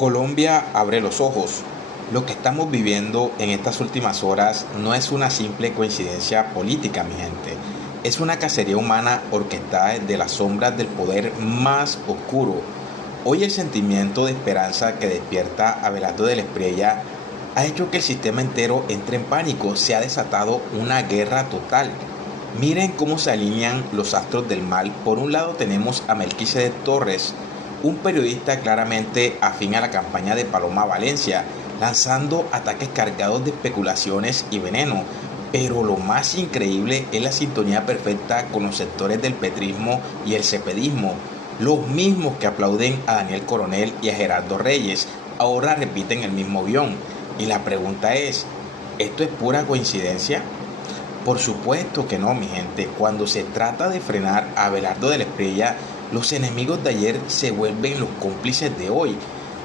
Colombia abre los ojos. Lo que estamos viviendo en estas últimas horas no es una simple coincidencia política, mi gente. Es una cacería humana orquestada desde las sombras del poder más oscuro. Hoy el sentimiento de esperanza que despierta Abelardo de la Espriella ha hecho que el sistema entero entre en pánico. Se ha desatado una guerra total. Miren cómo se alinean los astros del mal. Por un lado tenemos a Melquisedec Torres, un periodista claramente afín a la campaña de Paloma Valencia, lanzando ataques cargados de especulaciones y veneno. Pero lo más increíble es la sintonía perfecta con los sectores del petrismo y el cepedismo. Los mismos que aplauden a Daniel Coronel y a Gerardo Reyes ahora repiten el mismo guión. Y la pregunta es, ¿esto es pura coincidencia? Por supuesto que no, mi gente. Cuando se trata de frenar a Abelardo de la Espriella, los enemigos de ayer se vuelven los cómplices de hoy.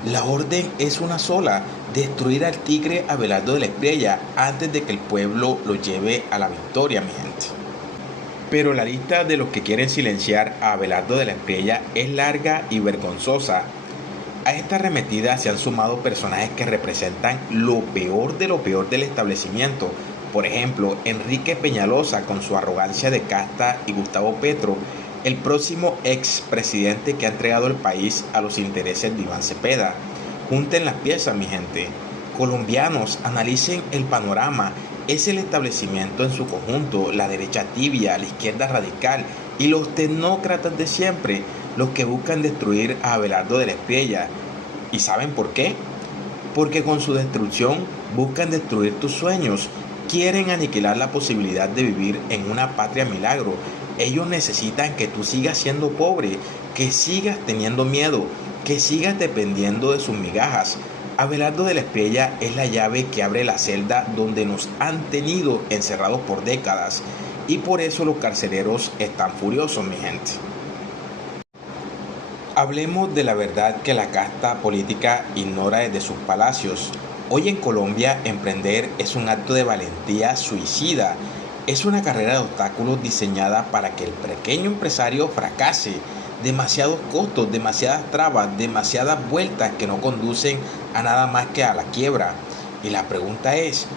La orden es una sola: destruir al tigre Abelardo de la Espriella antes de que el pueblo lo lleve a la victoria, mi gente. Pero la lista de los que quieren silenciar a Abelardo de la Espriella es larga y vergonzosa. A esta arremetida se han sumado personajes que representan lo peor del establecimiento. Por ejemplo, Enrique Peñalosa con su arrogancia de casta y Gustavo Petro, el próximo expresidente que ha entregado el país a los intereses de Iván Cepeda. Junten las piezas, mi gente. Colombianos, analicen el panorama. Es el establecimiento en su conjunto, la derecha tibia, la izquierda radical y los tecnócratas de siempre, los que buscan destruir a Abelardo de la Espriella. ¿Y saben por qué? Porque con su destrucción buscan destruir tus sueños. Quieren aniquilar la posibilidad de vivir en una patria milagro. Ellos necesitan que tú sigas siendo pobre, que sigas teniendo miedo, que sigas dependiendo de sus migajas. Abelardo de la Espriella es la llave que abre la celda donde nos han tenido encerrados por décadas. Y por eso los carceleros están furiosos, mi gente. Hablemos de la verdad que la casta política ignora desde sus palacios. Hoy en Colombia, emprender es un acto de valentía suicida. Es una carrera de obstáculos diseñada para que el pequeño empresario fracase. Demasiados costos, demasiadas trabas, demasiadas vueltas que no conducen a nada más que a la quiebra. Y la pregunta es,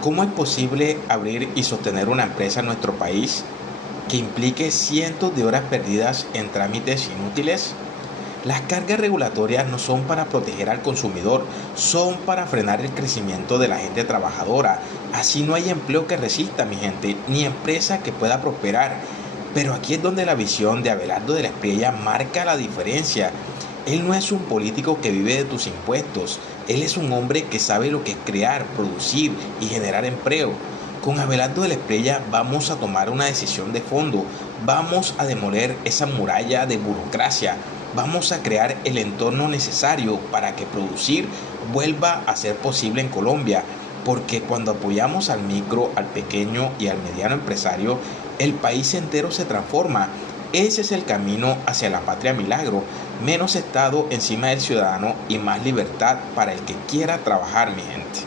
¿cómo es posible abrir y sostener una empresa en nuestro país que implique cientos de horas perdidas en trámites inútiles? Las cargas regulatorias no son para proteger al consumidor, son para frenar el crecimiento de la gente trabajadora. Así no hay empleo que resista, mi gente, ni empresa que pueda prosperar. Pero aquí es donde la visión de Abelardo de la Espriella marca la diferencia. Él no es un político que vive de tus impuestos. Él es un hombre que sabe lo que es crear, producir y generar empleo. Con Abelardo de la Espriella vamos a tomar una decisión de fondo. Vamos a demoler esa muralla de burocracia. Vamos a crear el entorno necesario para que producir vuelva a ser posible en Colombia. Porque cuando apoyamos al micro, al pequeño y al mediano empresario, el país entero se transforma. Ese es el camino hacia la patria milagro. Menos Estado encima del ciudadano y más libertad para el que quiera trabajar, mi gente.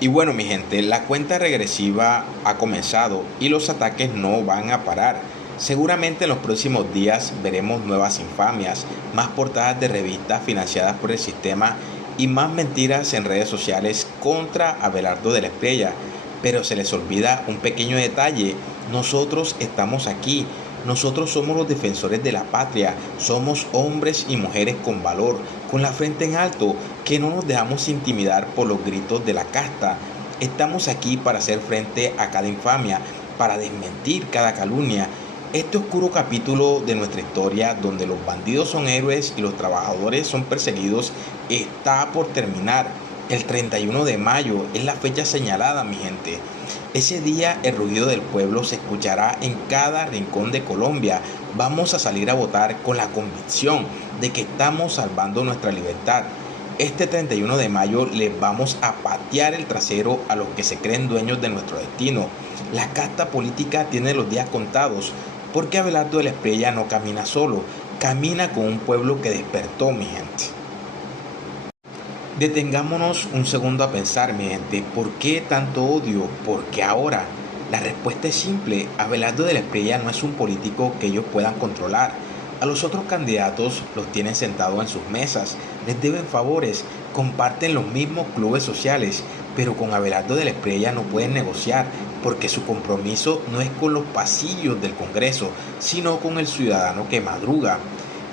Y bueno, mi gente, la cuenta regresiva ha comenzado y los ataques no van a parar. Seguramente en los próximos días veremos nuevas infamias, más portadas de revistas financiadas por el sistema y más mentiras en redes sociales contra Abelardo de la Espriella. Pero se les olvida un pequeño detalle: nosotros estamos aquí, nosotros somos los defensores de la patria, somos hombres y mujeres con valor, con la frente en alto, que no nos dejamos intimidar por los gritos de la casta. Estamos aquí para hacer frente a cada infamia, para desmentir cada calumnia. Este oscuro capítulo de nuestra historia, donde los bandidos son héroes y los trabajadores son perseguidos, está por terminar. El 31 de mayo es la fecha señalada, mi gente. Ese día el rugido del pueblo se escuchará en cada rincón de Colombia. Vamos a salir a votar con la convicción de que estamos salvando nuestra libertad. Este 31 de mayo les vamos a patear el trasero a los que se creen dueños de nuestro destino. La casta política tiene los días contados, porque Abelardo de la Espriella no camina solo, camina con un pueblo que despertó, mi gente. Detengámonos un segundo a pensar, mi gente, ¿por qué tanto odio? ¿Por qué ahora? La respuesta es simple: Abelardo de la Espriella no es un político que ellos puedan controlar. A los otros candidatos los tienen sentados en sus mesas, les deben favores, comparten los mismos clubes sociales, pero con Abelardo de la Espriella no pueden negociar porque su compromiso no es con los pasillos del Congreso, sino con el ciudadano que madruga.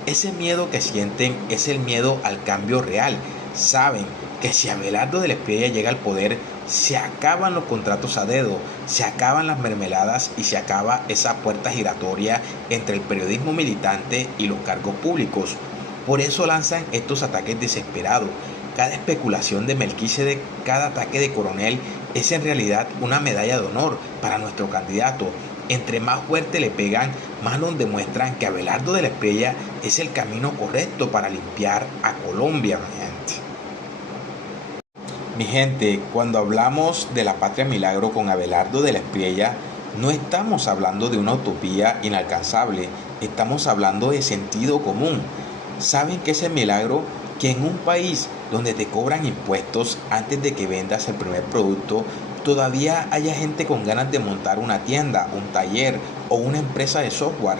Ese miedo que sienten es el miedo al cambio real. Saben que si Abelardo de la Espriella llega al poder, se acaban los contratos a dedo, se acaban las mermeladas y se acaba esa puerta giratoria entre el periodismo militante y los cargos públicos. Por eso lanzan estos ataques desesperados. Cada especulación de Melquisedec, cada ataque de Coronel es en realidad una medalla de honor para nuestro candidato. Entre más fuerte le pegan, más nos demuestran que Abelardo de la Espriella es el camino correcto para limpiar a Colombia, mi gente. Mi gente, cuando hablamos de la Patria Milagro con Abelardo de la Espriella, no estamos hablando de una utopía inalcanzable, estamos hablando de sentido común. ¿Saben qué es el milagro? Que en un país donde te cobran impuestos antes de que vendas el primer producto, todavía haya gente con ganas de montar una tienda, un taller o una empresa de software.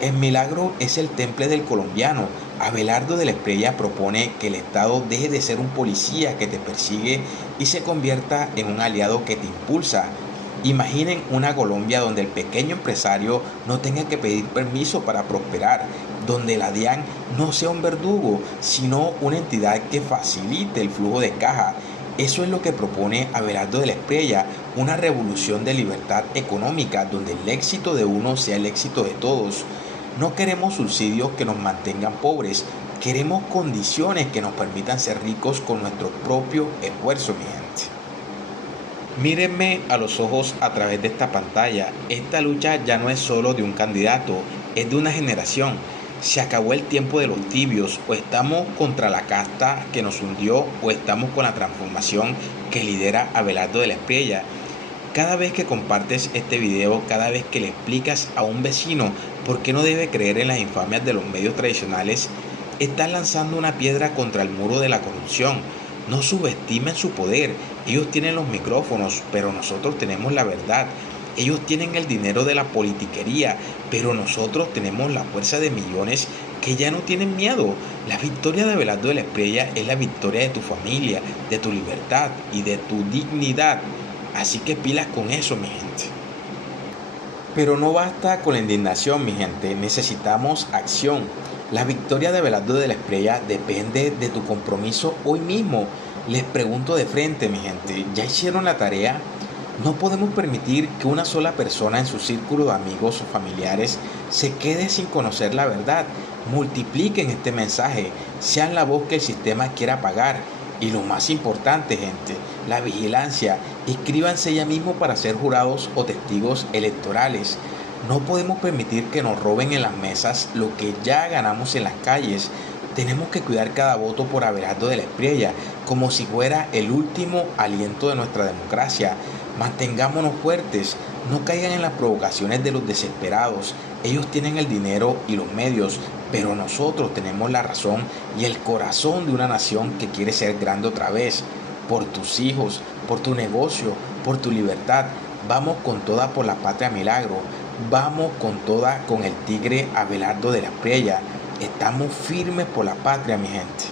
El milagro es el temple del colombiano. Abelardo de la Espriella propone que el Estado deje de ser un policía que te persigue y se convierta en un aliado que te impulsa. Imaginen una Colombia donde el pequeño empresario no tenga que pedir permiso para prosperar, donde la DIAN no sea un verdugo, sino una entidad que facilite el flujo de caja. Eso es lo que propone Abelardo de la Espriella, una revolución de libertad económica donde el éxito de uno sea el éxito de todos. No queremos subsidios que nos mantengan pobres, queremos condiciones que nos permitan ser ricos con nuestro propio esfuerzo, mi gente. Mírenme a los ojos a través de esta pantalla. Esta lucha ya no es solo de un candidato, es de una generación. Se acabó el tiempo de los tibios, o estamos contra la casta que nos hundió o estamos con la transformación que lidera Abelardo de la Espriella. Cada vez que compartes este video, cada vez que le explicas a un vecino por qué no debe creer en las infamias de los medios tradicionales, estás lanzando una piedra contra el muro de la corrupción. No subestimen su poder. Ellos tienen los micrófonos, pero nosotros tenemos la verdad. Ellos tienen el dinero de la politiquería, pero nosotros tenemos la fuerza de millones que ya no tienen miedo. La victoria de Abelardo de la Espriella es la victoria de tu familia, de tu libertad y de tu dignidad. Así que pilas con eso, mi gente. Pero no basta con la indignación, mi gente. Necesitamos acción. La victoria de Abelardo de la Espriella depende de tu compromiso hoy mismo. Les pregunto de frente, mi gente, ¿ya hicieron la tarea? No podemos permitir que una sola persona en su círculo de amigos o familiares se quede sin conocer la verdad. Multipliquen este mensaje, sean la voz que el sistema quiera apagar. Y lo más importante, gente, la vigilancia. Inscríbanse ya mismo para ser jurados o testigos electorales. No podemos permitir que nos roben en las mesas lo que ya ganamos en las calles. Tenemos que cuidar cada voto por Abelardo de la Espriella como si fuera el último aliento de nuestra democracia. Mantengámonos fuertes, no caigan en las provocaciones de los desesperados. Ellos tienen el dinero y los medios, pero nosotros tenemos la razón y el corazón de una nación que quiere ser grande otra vez. Por tus hijos, por tu negocio, por tu libertad. Vamos con toda por la Patria Milagro. Vamos con toda con el tigre Abelardo de la Espriella. Estamos firmes por la patria, mi gente.